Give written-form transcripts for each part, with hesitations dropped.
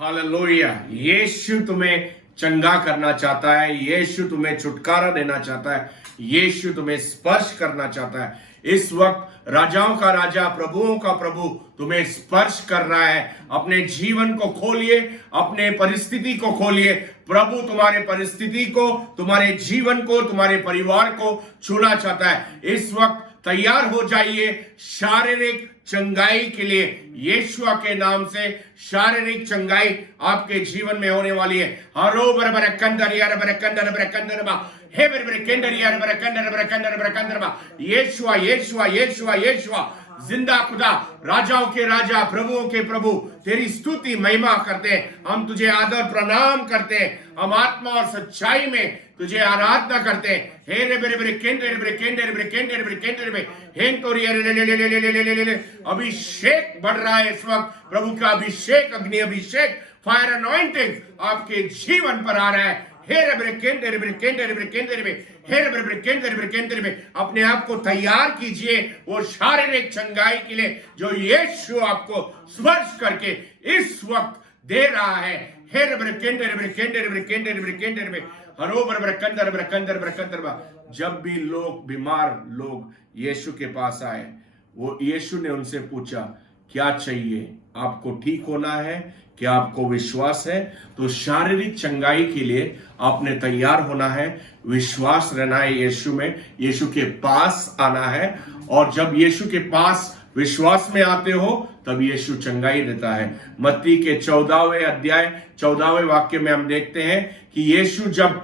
Hallelujah. यीशु तुम्हें चंगा करना चाहता है, यीशु तुम्हें छुटकारा देना चाहता है, यीशु तुम्हें स्पर्श करना चाहता है। इस वक्त राजाओं का राजा, प्रभुओं का प्रभु तुम्हें स्पर्श कर रहा है। अपने जीवन को खोलिए, अपने परिस्थिति को खोलिए। प्रभु तुम्हारे परिस्थिति को, तुम्हारे जीवन को, तुम्हारे परिवार को छूना चाहता है। इस वक्त तैयार हो जाइए शारीरिक चंगाई के लिए। यीशु के नाम से शारीरिक चंगाई आपके जीवन में होने वाली है। हरो बरबर कंदर यार बर कंदर बर कंदर बा हे बर कंदर यार बर कंदर बा यीशु यीशु यीशु यीशु जिंदा खुदा, राजाओं के राजा, प्रभुओं के प्रभु, तेरी स्तुति महिमा करते हैं। हम तुझे आदर प्रणाम करते हैं। हम आत्मा और सच्चाई में तुझे आराधना करते हैं। हे रे बेरे बेरे केंद्र बेरे केंद्र बेरे केंद्र बेरे केंद्र में हेन तोरी ले अभिषेक बढ़ रहा है। इस वक्त प्रभु का अभिषेक, अग्नि अभिषेक, फायर अनॉइंटिंग आपके जीवन पर आ रहा है। अपने आप को तैयार कीजिए वो शारीरिक चंगाई के लिए जो यीशु आपको स्पर्श करके इस वक्त दे रहा है। जब भी लोग, बीमार लोग यीशु के पास आए, वो यीशु ने उनसे पूछा क्या चाहिए, आपको ठीक होना है, क्या आपको विश्वास है? तो शारीरिक चंगाई के लिए आपने तैयार होना है, विश्वास रहना है यीशु में, यीशु के पास आना है। और जब यीशु के पास विश्वास में आते हो तब यीशु चंगाई देता है। मत्ती के 14वें अध्याय 14वें वाक्य में हम देखते हैं कि यीशु जब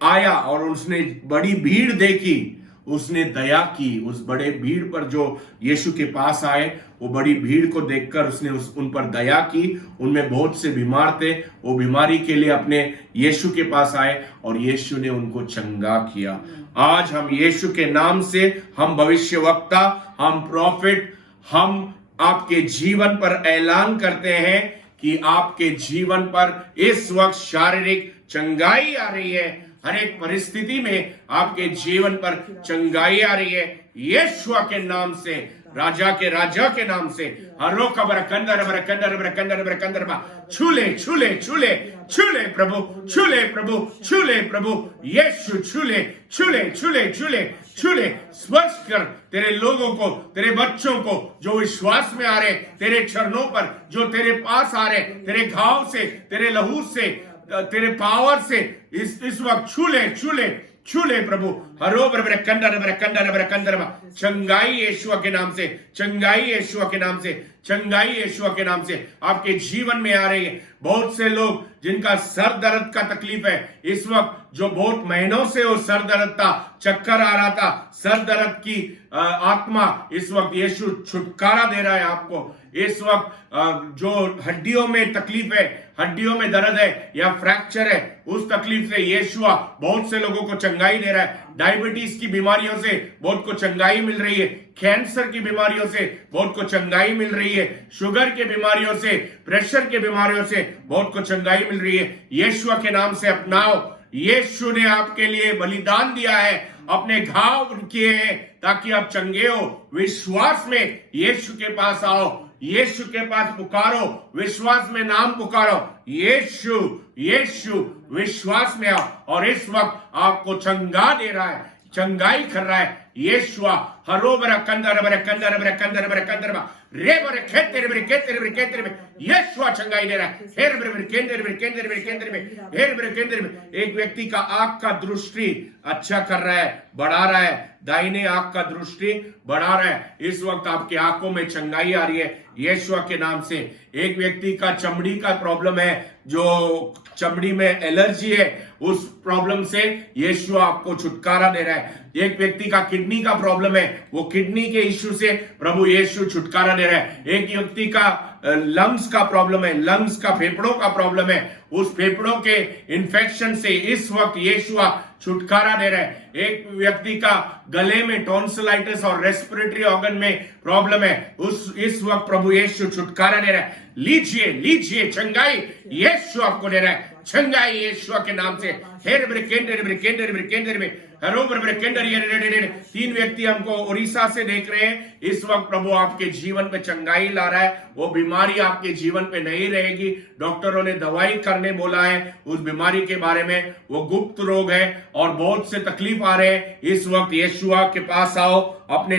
आया और उसने बड़ी भीड़ देखी, उसने दया की। उस बड़े भीड़ पर जो यीशु के पास आए, वो बड़ी भीड़ को देखकर उसने उन पर दया की। उनमें बहुत से बीमार थे, वो बीमारी के लिए अपने यीशु के पास आए और यीशु ने उनको चंगा किया। आज हम यीशु के नाम से, हम भविष्यवक्ता, हम प्रॉफिट, हम आपके जीवन पर ऐलान करते हैं कि आपके जीवन पर इस वक्त शारीरिक चंगाई आ रही है। हर एक परिस्थिति में आपके जीवन पर चंगाई आ रही है यीशु के नाम से, राजा के नाम से। हरो कबर कंदर बर कंदर बर कंदर बर कंदर बा छूले छूले छूले छूले प्रभु, छूले प्रभु, छूले प्रभु, यीशु छूले छूले छूले छूले छूले। स्पर्श कर तेरे लोगों को, तेरे बच्चों को जो विश्वास में आ रहे, तेरे चरणों पर जो तेरे पास आ रहे, तेरे घाव से, तेरे लहू से, तेरे पावर से इस वक्त छूले छूले छूले प्रभु। हरो बर कंदर चंगाई यीशु के नाम से, चंगाई यीशु के नाम से, चंगाई यीशु के नाम से आपके जीवन में आ रही है। बहुत से लोग जिनका सर दर्द का तकलीफ है इस वक्त, जो बहुत महीनों से वो सर दर्द था, चक्कर आ रहा था, सर दर्द की आत्मा, इस वक्त यीशु छुटकारा दे रहा है आपको। इस वक्त जो हड्डियों में तकलीफ है, हड्डियों में दर्द है या फ्रैक्चर है, उस तकलीफ से यीशु बहुत से लोगों को चंगाई दे रहा है। डायबिटीज की बीमारियों से बहुत को चंगाई मिल रही है, कैंसर की बीमारियों से बहुत को चंगाई मिल रही है, शुगर के बीमारियों से, प्रेशर के बीमारियों से बहुत को चंगाई मिल रही है। यीशु के नाम से अपनाओ। यीशु ने आपके लिए बलिदान दिया है, अपने घाव किए हैं ताकि आप चंगे हो। विश्वास में यीशु के पास आओ, यीशु के पास पुकारो, विश्वास में नाम पुकारो, यीशु यीशु, विश्वास में आओ। और इस वक्त आपको चंगा दे रहा है, चंगाई कर रहा है यीशु। हरो बर कंदर बर कंदर बर कंदर बर कंदर बा रे बर खेतर बर केतर बर केतर में यीशु चंगाई दे रहा है। हेर बर केंद्र बर केंद्र बर केंद्र में, हेर बर केंद्र में। एक व्यक्ति का आंख का दृष्टि अच्छा कर रहा है, बढ़ा रहा है, दाहिने आंख का दृष्टि बढ़ा रहा है। इस वक्त आपके आंखों में चंगाई आ रही है यीशु के नाम से। एक व्यक्ति का चमड़ी का प्रॉब्लम है, जो चमड़ी में एलर्जी है, उस प्रॉब्लम से यीशु आपको छुटकारा दे रहा है। एक व्यक्ति का किडनी का प्रॉब्लम है, वो किडनी के इश्यू से प्रभु यीशु छुटकारा दे रहा है। एक व्यक्ति का लंग्स का प्रॉब्लम है, लंग्स का, फेफड़ों का प्रॉब्लम है, उस फेफड़ों के इन्फेक्शन से इस वक्त यीशु छुटकारा दे रहा है। एक व्यक्ति का गले में टॉन्सिलाइटिस और रेस्पिरेटरी ऑर्गन में प्रॉब्लम है, इस वक्त प्रभु यीशु छुटकारा दे रहा है। लीजिए लीजिए, चंगाई यीशु आपको दे रहा है, चंगाई यीशु के नाम से। हेर बर केंद्र बर केंद्र बर केंद्र में तीन व्यक्ति हमको उड़ीसा से देख रहे हैं। इस वक्त प्रभु आपके जीवन पे चंगाई ला रहा है। वो बीमारी आपके जीवन पे नहीं रहेगी। डॉक्टरों ने दवाई करने बोला है उस बीमारी के बारे में, वो गुप्त रोग है और बहुत से तकलीफ आ रहे हैं। इस वक्त यीशु के पास आओ, अपने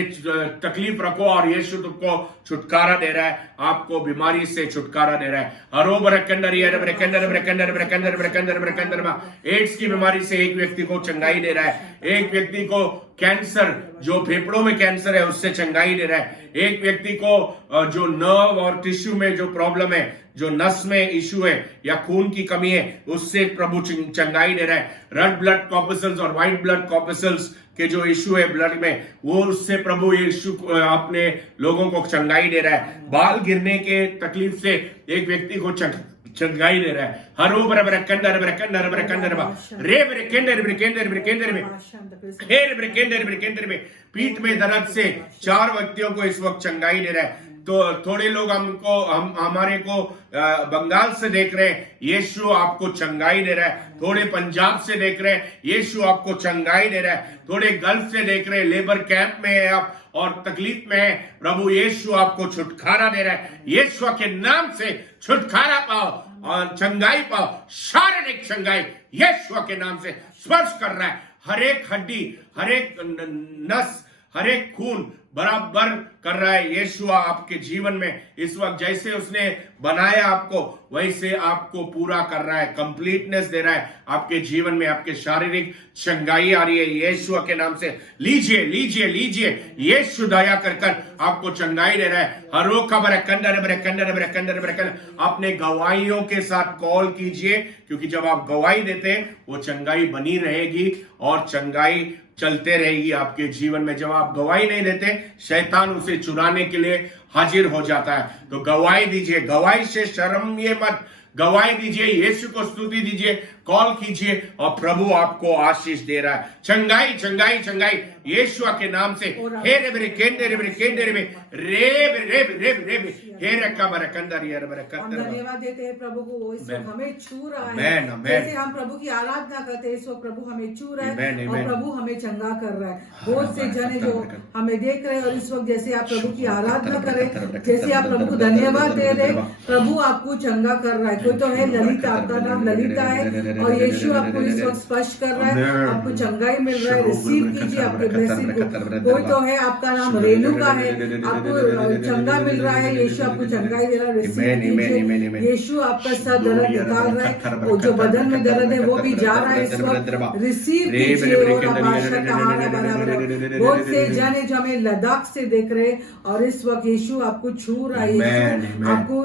तकलीफ रखो और यीशु तुमको छुटकारा दे रहा है, आपको बीमारी से छुटकारा दे रहा है। एड्स की बीमारी से एक व्यक्ति को चंगाई दे रहा है। एक व्यक्ति को कैंसर, जो फेफड़ों में कैंसर है, उससे चंगाई दे रहा है। एक व्यक्ति को जो नर्व और टिश्यू में जो प्रॉब्लम है, जो नस में इश्यू है या खून की कमी है, उससे प्रभु चंगाई दे रहा है। रेड ब्लड कॉर्पसल्स और व्हाइट ब्लड कॉर्पसल्स के जो इश्यू है ब्लड में, वो उससे प्रभु यीशु अपने लोगों को चंगाई दे रहा है। बाल गिरने के तकलीफ से एक व्यक्ति को चंगाई दे रहा है। हरो बरबर कंडर बर कंडर बर कंडर बा रे बर केंडर बर केंडर बर केंडर में हेर बर केंडर में पीठ में दर्द से 4 व्यक्तियों को इस वक्त चंगाई दे रहा है। तो थोड़े लोग हमारे को बंगाल से देख रहे हैं, यीशु आपको चंगाई दे रहा है। थोड़े पंजाब से देख रहे हैं, यीशु आपको चंगाई दे रहा है। थोड़े गल्फ से देख रहे हैं, लेबर कैंप में है आप और तकलीफ में है, प्रभु यीशु आपको छुटकारा दे रहा है। यीशु के नाम से छुटकारा पाओ और चंगाई पाओ, शारीरिक चंगाई यीशु के नाम से स्पर्श कर रहा है। हर एक हड्डी, हर एक नस, हर एक खून बराबर कर रहा है यीशु आपके जीवन में। इस वक्त जैसे उसने बनाया आपको, वैसे आपको पूरा कर रहा है, कंप्लीटनेस दे रहा है आपके जीवन में। आपके शारीरिक चंगाई आ रही है यीशु के नाम से। लीजिए लीजिए लीजिए, यीशु दया कर कर आपको चंगाई दे रहा है। हरो खबर कंडर अपने गवाहियों के साथ कॉल कीजिए, क्योंकि जब आप गवाही देते हैं वो चंगाई बनी रहेगी और चंगाई चलते रहेगी आपके जीवन में। जब आप गवाही नहीं देते, शैतान उसे चुराने के लिए हाजिर हो जाता है। तो गवाही दीजिए, गवाही से शर्मिए मत, गवाही दीजिए, यीशु को स्तुति दीजिए, कॉल कीजिए और प्रभु आपको आशीष दे रहा है। चंगाई चंगाई चंगाई यीशु के नाम से। हे रे मेरे केंद्र में धन्यवाद देते हैं प्रभु को, वो इस वक्त हमें छू रहा है। जैसे हम प्रभु की आराधना करते हैं, इस वक्त प्रभु हमें छू रहा है और प्रभु हमें चंगा कर रहा है। बहुत से जन जो हमें देख रहे हैं और इस वक्त जैसे आप प्रभु की आराधना करें, जैसे आप प्रभु को धन्यवाद दे रहे, प्रभु आपको चंगा कर रहा है। कोई तो है ललिता, आपका नाम ललिता है और यीशु आपको इस वक्त स्पर्श कर रहा है, आपको चंगाई मिल रहा है। रिसीव कीजिए आपके ब्लेसिंग को। कोई तो है आपका नाम रेणुका है, आपको चंगा मिल रहा है, यीशु आपको चंगाई दे रहा है। रिसीव कीजिए, यीशु आपका सर दर्द निकाल रहा है, वो जो बदन में दर्द है वो भी जा रहा है इस वक्त। रिसीव कीजिए। और बहुत से जन है जो हमें लद्दाख से देख रहे और इस वक्त यीशु आपको छू रहा है, यीशु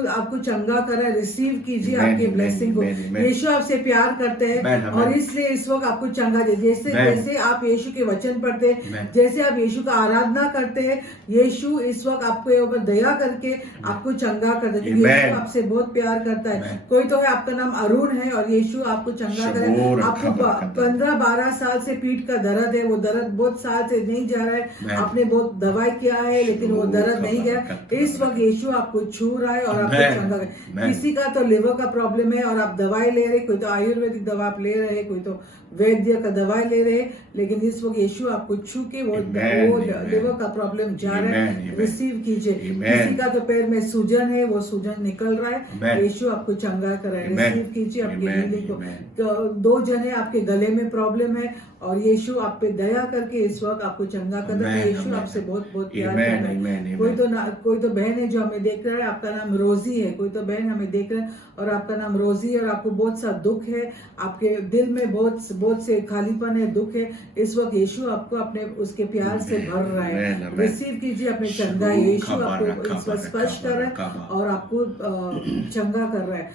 आपको चंगा कर रहा है। रिसीव कीजिए आपकी ब्लेसिंग को। यीशु आपसे प्यार करते हैं और इसलिए इस वक्त आपको चंगा दे। जैसे आप यीशु के वचन पढ़ते हैं, जैसे आप यीशु का आराधना करते हैं, यीशु इस वक्त आपके ऊपर दया करके आपको चंगा करता है। यीशु आपसे बहुत प्यार करता है। कोई तो है आपका नाम अरुण है और यीशु आपको चंगा करे। आपको 15-12 साल से पीठ का दर्द है, वो दर्द बहुत साल से नहीं जा रहा है, आपने बहुत दवाई किया है लेकिन वो दर्द नहीं गया। इस वक्त यीशु आपको छू रहा है और आपको चंगा करे। किसी का तो लिवर का प्रॉब्लम है और आप दवाई ले रहे, कोई तो आयुर्वेदिक दवा आप ले रहे, कोई तो वैद्य का दवाई ले रहे, लेकिन इस वक्त यीशु आपको छू के वो लिवर का प्रॉब्लम जा रहा है। रिसीव कीजिए। किसी का तो पैर में सूजन है, वो सूजन निकल रहा है, यीशु आपको चंगा कर रहा है। रिसीव कीजिए आपकी हीलिंग को। 2 जन है आपके गले में प्रॉब्लम है और यीशु आप पे दया करके इस वक्त आपको चंगा कर रहा है। यीशु आपसे बहुत बहुत प्यार करता है। कोई तो बहन है जो हमें देख रहा है, आपका नाम रोजी है। कोई तो बहन हमें देख रहा है और आपका नाम रोजी है और आपको बहुत सा दुख है, आपके दिल में बहुत से खालीपन है, दुख है। इस वक्त यीशु आपको अपने उसके प्यार से भर रहा है। रिसीव कीजिए अपने चंगा। यीशु आपको इस वक्त स्पर्श कर रहा है और आपको चंगा कर रहा है।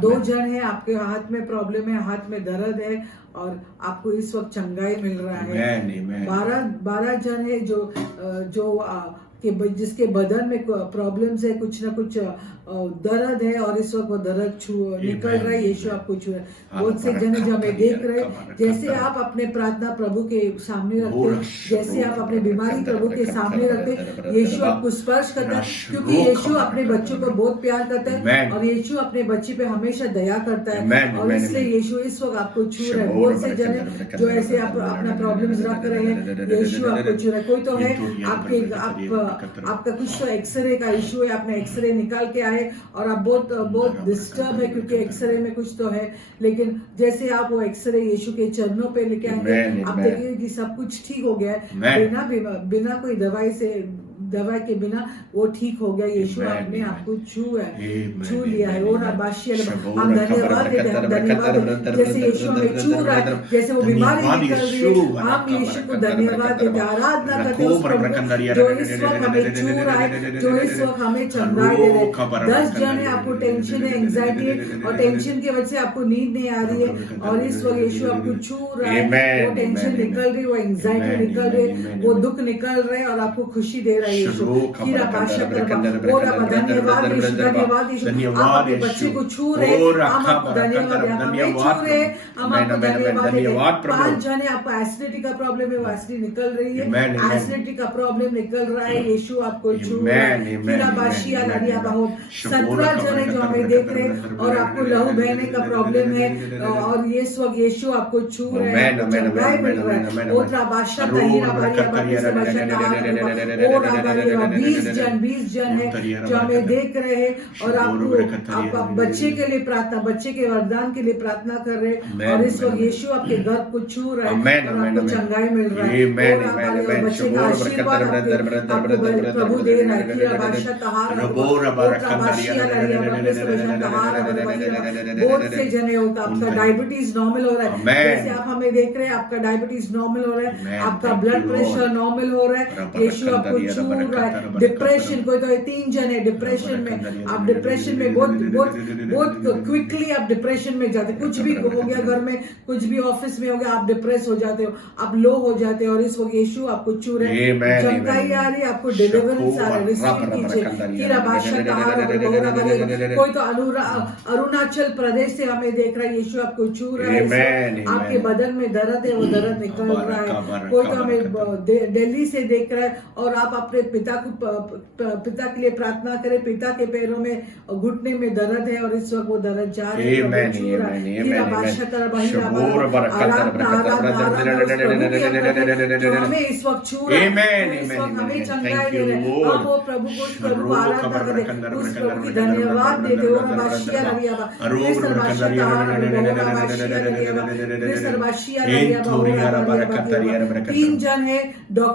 2 जन है, आपके हाथ में प्रॉब्लम है, हाथ में दर्द है और आपको इस वक्त चंगाई मिल रहा है। 12 जन है जो कि जिसके बदन में प्रॉब्लम्स है, कुछ ना कुछ दर्द है और इस वक्त वो दर्द निकल रहा है, यीशु आपको छू रहा है। बहुत से जन जो हमें देख रहे हैं, जैसे आप अपने प्रार्थना प्रभु के सामने रखते हैं, जैसे आप अपने बीमारी प्रभु के सामने रखते हैं, यीशु आपको स्पर्श करता है, क्योंकि यीशु अपने बच्चों को बहुत प्यार करता है और यीशु अपने बच्चे पे हमेशा दया करता है, और इसलिए यीशु इस वक्त आपको छू रहा है। बहुत से जन जो ऐसे आप अपना प्रॉब्लम्स रख रहे हैं, यीशु आपको छू रहा है। कोई तो है आपका कुछ तो एक्सरे का इशू है, आपने एक्सरे निकाल के आए और आप बहुत डिस्टर्ब है क्योंकि एक्सरे में कुछ तो है, लेकिन जैसे आप वो एक्सरे यीशु के चरणों पे लेके आएंगे, आप देखेंगे कि सब कुछ ठीक हो गया है, बिना कोई दवाई के बिना वो ठीक हो गया। यीशु आपने आपको छू लिया है। और हम धन्यवाद देते हैं, धन्यवाद जैसे यीशु हमें छू रहा है, जैसे वो बीमारी निकल रही है, हम यीशु को धन्यवाद देते हैं, आराधना करते हैं उस प्रभु जो इस वक्त हमें छू रहा है, जो इस वक्त हमें चंगाई दे रहे हैं। 10 जन है, आपको टेंशन है, एंग्जाइटी है और टेंशन की वजह से आपको नींद नहीं आ रही है, और इस वक्त यीशु आपको छू रहा है, वो टेंशन निकल रही है, वो एंग्जाइटी निकल रही है, वो दुख निकल रहे और आपको खुशी दे रहा है यीशु। धन्यवाद यीशु, आप अपने बच्चे को छू रहे, हम आपको धन्यवाद, हमें छू रहे, हम आपको धन्यवाद देते हैं। 5 जने आपको एसिडिटी का प्रॉब्लम है, वो एसिडिटी निकल रही है, एसिडिटी का प्रॉब्लम निकल रहा है, यीशु आपको छू रहा है। 17 जने जो हमें देख रहे हैं और आपको लहू बहने का प्रॉब्लम है, और ये वक्त यीशु आपको छू रहे हैं, चंगाई मिल रहा है। ओत्रा बादशाह तहीरा बारिया बारिया से बादशाह 20 जन है जो हमें देख रहे हैं और आप बच्चे के लिए प्रार्थना, बच्चे के वरदान के लिए प्रार्थना कर रहे हैं, और इस वक्त यीशु आपके घर को छू रहा है और आपको चंगाई मिल रहा है, और बच्चे का आशीर्वाद आपको प्रभु दे रहा है। बहुत से जने होता, आपका डायबिटीज नॉर्मल हो रहा है, जैसे आप हमें देख रहे हैं, आपका डायबिटीज नॉर्मल हो रहा है, आपका ब्लड प्रेशर नॉर्मल हो रहा है, यीशु आपको छू रहा है। डिप्रेशन, कोई तो 3 जन है डिप्रेशन में, आप डिप्रेशन में बहुत क्विकली आप डिप्रेशन में जाते, कुछ भी हो गया घर में, कुछ भी ऑफिस में हो गया, आप डिप्रेस हो जाते हो, आप लो हो जाते हो, और इस वक्त यीशु आपको छू रहे हैं, चमकाई आ रही है, आपको डिलीवरेंस आ रहा है, रिसीव कीजिए। कोई तो अरुणाचल प्रदेश से हमें देख रहा है, यीशु आपको छू रहा है, आपके बदन में दर्द है, वो दर्द निकल रहा है। कोई तो हमें दिल्ली से देख रहा है और आप अपने पिता के लिए प्रार्थना करें, पिता के पैरों में घुटने में दर्द है और इस वक्त वो दर्द जा रही है, हमें इस वक्त छू रहा है, इस वक्त हमें चंगाई दे रहे हैं। हम वो प्रभु को आराधना करें, उस प्रभु की धन्यवाद देते हो। 3 जन है,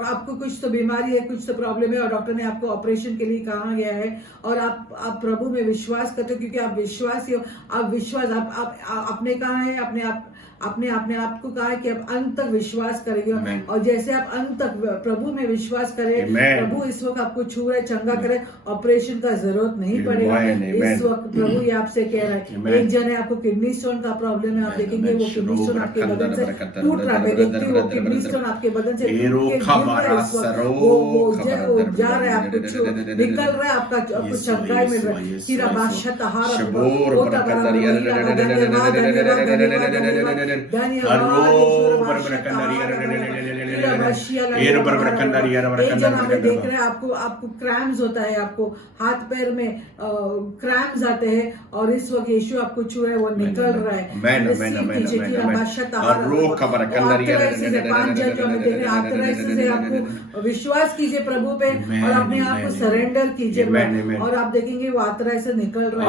आपको कुछ तो बीमारी है, कुछ तो प्रॉब्लम है और डॉक्टर ने आपको ऑपरेशन के लिए कहा गया है, और आप प्रभु में विश्वास करते हो क्योंकि आप विश्वासी हो। आपने कहा है, आपने आप को कहा है कि आप अंत तक विश्वास करेंगे, और जैसे आप अंत तक प्रभु में विश्वास करें, प्रभु इस वक्त आपको छू रहे, चंगा करे, ऑपरेशन का जरूरत नहीं पड़ेगा। इस वक्त प्रभु ये आपसे कह रहा है। 1 जन है, आपको किडनी स्टोन का प्रॉब्लम है, आप देखेंगे वो किडनी स्टोन आपके बदन से टूट रहा है, मैं देखती हूँ किडनी स्टोन आपके बदन से वो जा रहा है, आपको निकल रहा है, आपको चंगाई मिल रहा है। फिर देख रहे हैं, आपको क्रैम्स होता है, आपको हाथ पैर में क्रैम्स आते हैं, और इस वक्त यीशु आपको छू रहा है, वो निकल रहा है। 5 जन आपको विश्वास कीजिए प्रभु पे और अपने आप को सरेंडर कीजिए, और आप देखेंगे वो आत्रा से निकल रहा है।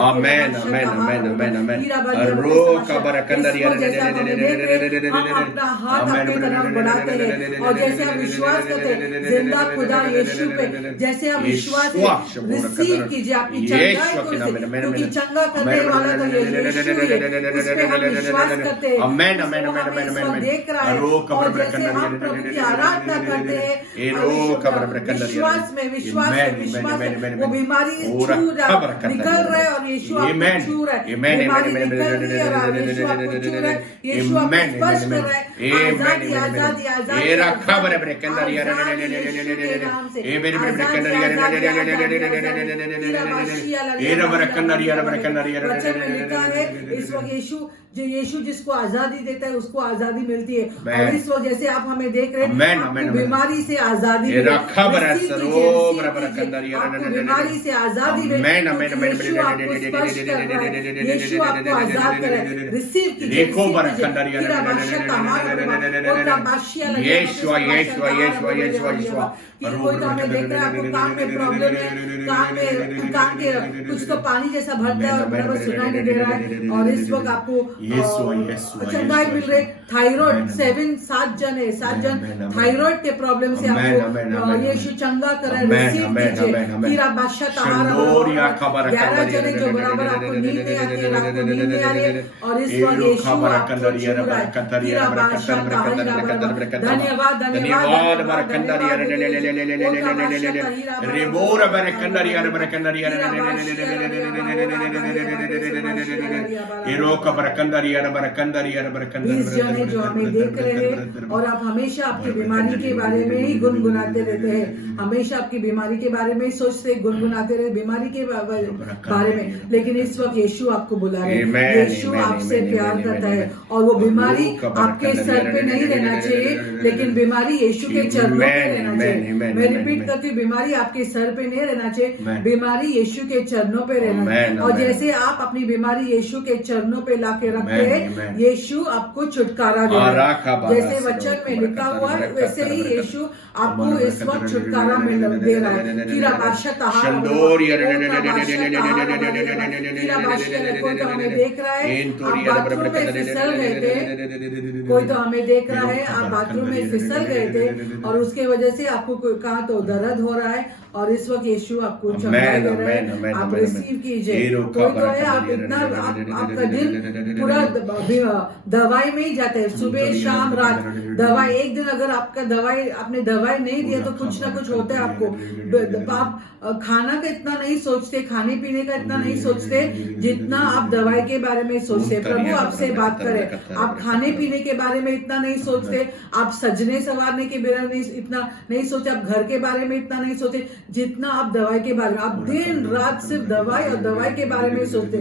हम अपना हाथ आपके तरफ बढ़ाते हैं, और जैसे आप विश्वास करते हैं जिंदा खुदा यीशु पे, जैसे आप विश्वास रिसीव कीजिए आपकी चंगाई को, क्योंकि चंगा करने वाला तो यीशु है, उस पे हम विश्वास करते हैं, देख रहा है। और जैसे हम प्रभु की आराधना करते हैं विश्वास में वो बीमारी छू रहा निकल रहा है, और यीशु आपको छू रहा है, बीमारी निकल रही है और यीशु आपको छू रहा है, यीशु आपको स्पर्श कर रहा है। आजादी आजादी आजादी रखा बरे बरे कंदर यार ए बरे बरे कंदर यार ए बरे कंदर यार बरे कंदर यार वचन में लिखा है इस वक्त यीशु जिसको आजादी देता है उसको आजादी मिलती है। और इस वक्त जैसे आप हमें देख रहे हैं आपको बीमारी से आजादी बीमारी से आजादी यीशु आपको स्पर्श कर रहा है, यीशु आपको आजाद कर रहा है। रिसीव कीजिए कोई तो हमें देख रहा है आपको काम में प्रॉब्लम है, काम के कुछ तो पानी जैसा भरता है और बराबर सुनाई नहीं दे रहा है। और इस वक्त आपको चंगाई मिल रही। थायराइड 7 जन थायराइड के प्रॉब्लम से आपको यीशु चंगा कर रहा है। रिसीव कीजिए। कीरा बादशाह तहारा 11 जने जो बराबर आपको नींद नहीं आती है, आपको नींद नहीं आ रही है और इस वक्त यीशु आपको छू रहा है। कीरा बादशाह तहारा धन्यवाद रेबोरा बरे कंदर यार बरे कंदर यार एरोका बरे कंदर यार बरे कंदर यार बरे कंदर जने जो हमें देख रहे हैं और आप हमेशा आपकी बीमारी के बारे में ही गुनगुनाते रहते हैं, हमेशा आपकी बीमारी के बारे में सोचते गुनगुनाते रहे बीमारी के बारे में। लेकिन इस वक्त यीशु आपको बुला रहे हैं, यीशु आपसे प्यार करता है और वो बीमारी आपके सर पे नहीं रहना चाहिए, लेकिन बीमारी यीशु के चरणों पे रहना चाहिए। मैं रिपीट करती हूँ, बीमारी आपके सर पे नहीं रहना चाहिए, बीमारी यीशु के चरणों पे रहना चाहिए। और जैसे आप अपनी बीमारी यीशु के चरणों पे लाके रखते हैं, यीशु आपको छुटकारा देगा। जैसे वचन में लिखा हुआ है वैसे ही यीशु आपको इस वक्त छुटकारा दे रहा है। कीरा बादशाह तहारा कोई तो हमें देख रहा है आप बाथरूम में फिसल गए थे, कोई तो हमें देख रहा है आप बाथरूम में फिसल गए थे और उसके वजह से आपको कहाँ तो दर्द हो रहा है और इस वक्त यीशु आपको चंगाई दे रहा है। आप रिसीव कीजिए। कोई तो है आप इतना आपका दिन पूरा दवाई में ही जाता है, सुबह शाम रात दवाई। एक दिन अगर आपने दवाई नहीं दिया तो कुछ ना कुछ होता है आपको। आप खाना का इतना नहीं सोचते, खाने पीने का इतना नहीं सोचते जितना आप दवाई के बारे में सोचते। प्रभु आपसे बात करे, आप खाने पीने के बारे में इतना नहीं सोचते, आप सजने संवारने के बारे में इतना नहीं सोचते, आप घर के बारे में इतना नहीं सोचते जितना आप दवाई के बारे में। आप दिन रात सिर्फ दवाई और दवाई के बारे में सोचते।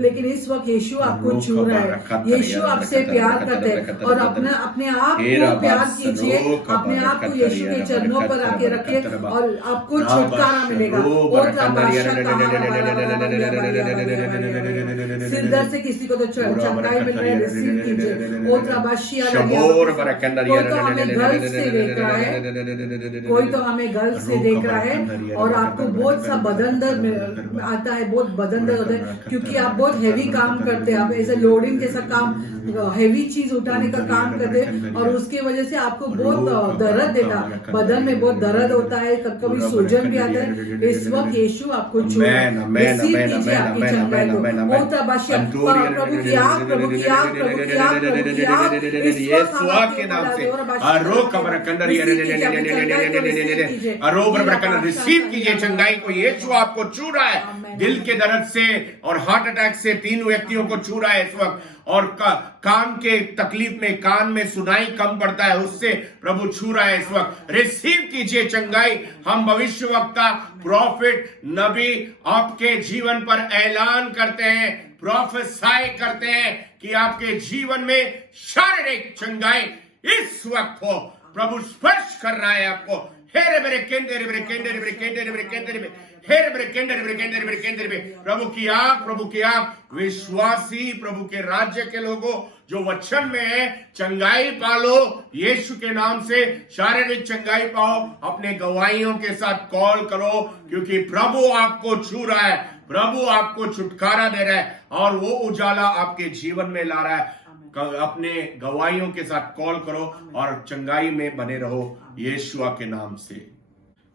लेकिन इस वक्त यीशु आपको छू रहा है, यीशु आपसे प्यार करते हैं और अपने आप को प्यार कीजिए, अपने आप को यीशु के चरणों पर आके रखिए और आपको छुटकारा मिलेगा। सिर दर्द से किसी को तो चंगाई मिल रही है, रिसीव कीजिए। कोई तो हमें गर्ल से देख रहा है, कोई तो हमें गर्ल से देख रहा है और आपको बहुत सा बदन दर्द आता है, बहुत बदन दर्द होता है क्योंकि आप बहुत हेवी काम करते हैं, आप ऐसे लोडिंग जैसा काम, हेवी चीज उठाने का काम करते हैं और उसके वजह से आपको बहुत दर्द देता, बदन में बहुत दर्द होता है, कभी सूजन भी आता है। इस वक्त यीशु आपको छू रिसीव कीजिए आपकी चंगाई को। प्रभु की आग, प्रभु की आग, प्रभु की आग, प्रभु की आग यीशु के नाम से रिसीव कीजिए चंगाई को। यीशु आपको छू रहा है दिल के दर्द से और हार्ट अटैक से 3 व्यक्तियों को छू रहा है इस वक्त। और कान के तकलीफ में, कान में सुनाई कम पड़ता है, उससे प्रभु छू रहा है इस वक्त। रिसीव कीजिए चंगाई। हम भविष्यवक्ता, प्रॉफिट, नबी आपके जीवन पर ऐलान करते हैं, प्रोफेसाई करते हैं कि आपके जीवन में शारीरिक चंगाई इस वक्त हो। प्रभु स्पर्श कर रहा है आपको। प्रभु की आग विश्वासी प्रभु के राज्य के लोगों जो वचन में है, चंगाई पालो यीशु के नाम से, शारीरिक चंगाई पाओ। अपने गवाहियों के साथ कॉल करो क्योंकि प्रभु आपको छू रहा है, प्रभु आपको छुटकारा दे रहा है और वो उजाला आपके जीवन में ला रहा है। अपने गवाहियों के साथ कॉल करो और चंगाई में बने रहो यीशुआ के नाम से।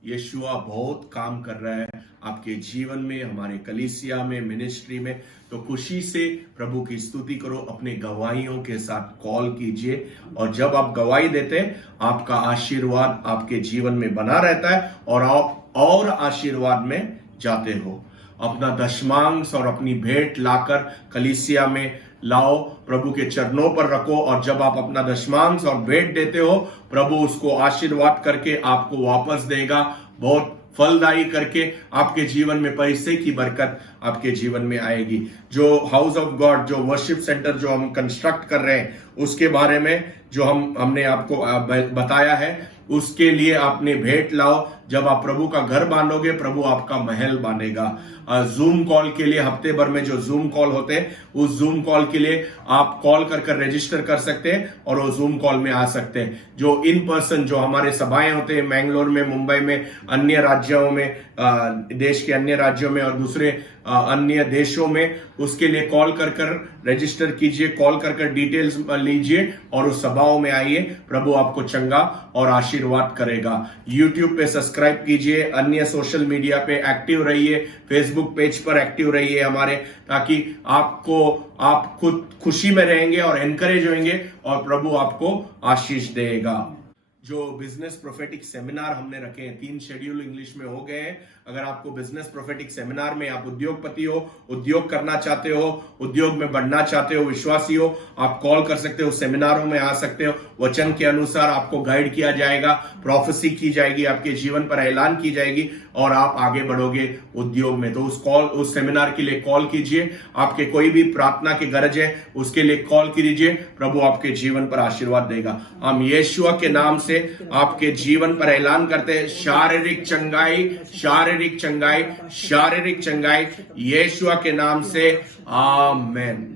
यीशुआ बहुत काम कर रहा है आपके जीवन में, हमारे कलीसिया में, मिनिस्ट्री में। तो खुशी से प्रभु की स्तुति करो, अपने गवाहियों के साथ कॉल कीजिए और जब आप गवाही देते हैं आपका आशीर्वाद आपके जीवन में बना रहता है और आप और आशीर्वाद में जाते हो। अपना दशमांश और अपनी भेंट लाकर कलीसिया में लाओ, प्रभु के चरणों पर रखो, और जब आप अपना दशमांश और भेंट देते हो, प्रभु उसको आशीर्वाद करके आपको वापस देगा, बहुत फलदायी करके आपके जीवन में पैसे की बरकत आपके जीवन में आएगी। जो हाउस ऑफ गॉड, जो वर्शिप सेंटर जो हम कंस्ट्रक्ट कर रहे हैं, उसके बारे में जो हमने आपको बताया है, उसके लिए आपने भेंट लाओ। जब आप प्रभु का घर बांधोगे, प्रभु आपका महल बांधेगा। जूम कॉल के लिए हफ्ते भर में जो जूम कॉल होते हैं, उस जूम कॉल के लिए आप कॉल कर रजिस्टर कर सकते हैं और वो जूम कॉल में आ सकते हैं। जो इन पर्सन जो हमारे सभाएं होते हैं मैंगलोर में, मुंबई में, अन्य राज्यों में, देश के अन्य राज्यों में और दूसरे अन्य देशों में, उसके लिए कॉल कर रजिस्टर कीजिए, कॉल कर डिटेल्स लीजिए और उस सभाओं में आइए। प्रभु आपको चंगा और आशीर्वाद करेगा। यूट्यूब पे सब्सक्राइब कीजिए, अन्य सोशल मीडिया पे एक्टिव रहिए, फेसबुक पेज पर एक्टिव रहिए हमारे, ताकि आप खुद खुशी में रहेंगे और एनकरेज होंगे और प्रभु आपको आशीष देगा। जो बिजनेस प्रोफेटिक सेमिनार हमने रखे हैं, 3 शेड्यूल इंग्लिश में हो गए हैं। अगर आपको बिजनेस प्रोफेटिक सेमिनार में, आप उद्योगपति हो, उद्योग करना चाहते हो, उद्योग में बढ़ना चाहते हो, विश्वासी हो, आप कॉल कर सकते हो, सेमिनारों में आ सकते हो। वचन के अनुसार आपको गाइड किया जाएगा, प्रोफेसी की जाएगी, आपके जीवन पर ऐलान की जाएगी और आप आगे बढ़ोगे उद्योग में। तो उस सेमिनार के लिए कॉल कीजिए। आपके कोई भी प्रार्थना की गरज है, उसके लिए कॉल कीजिए, प्रभु आपके जीवन पर आशीर्वाद देगा। हम यीशु के नाम से आपके जीवन पर ऐलान करते हैं, शारीरिक चंगाई, शारीरिक चंगाई, शारीरिक चंगाई, यीशु के नाम से, आमेन।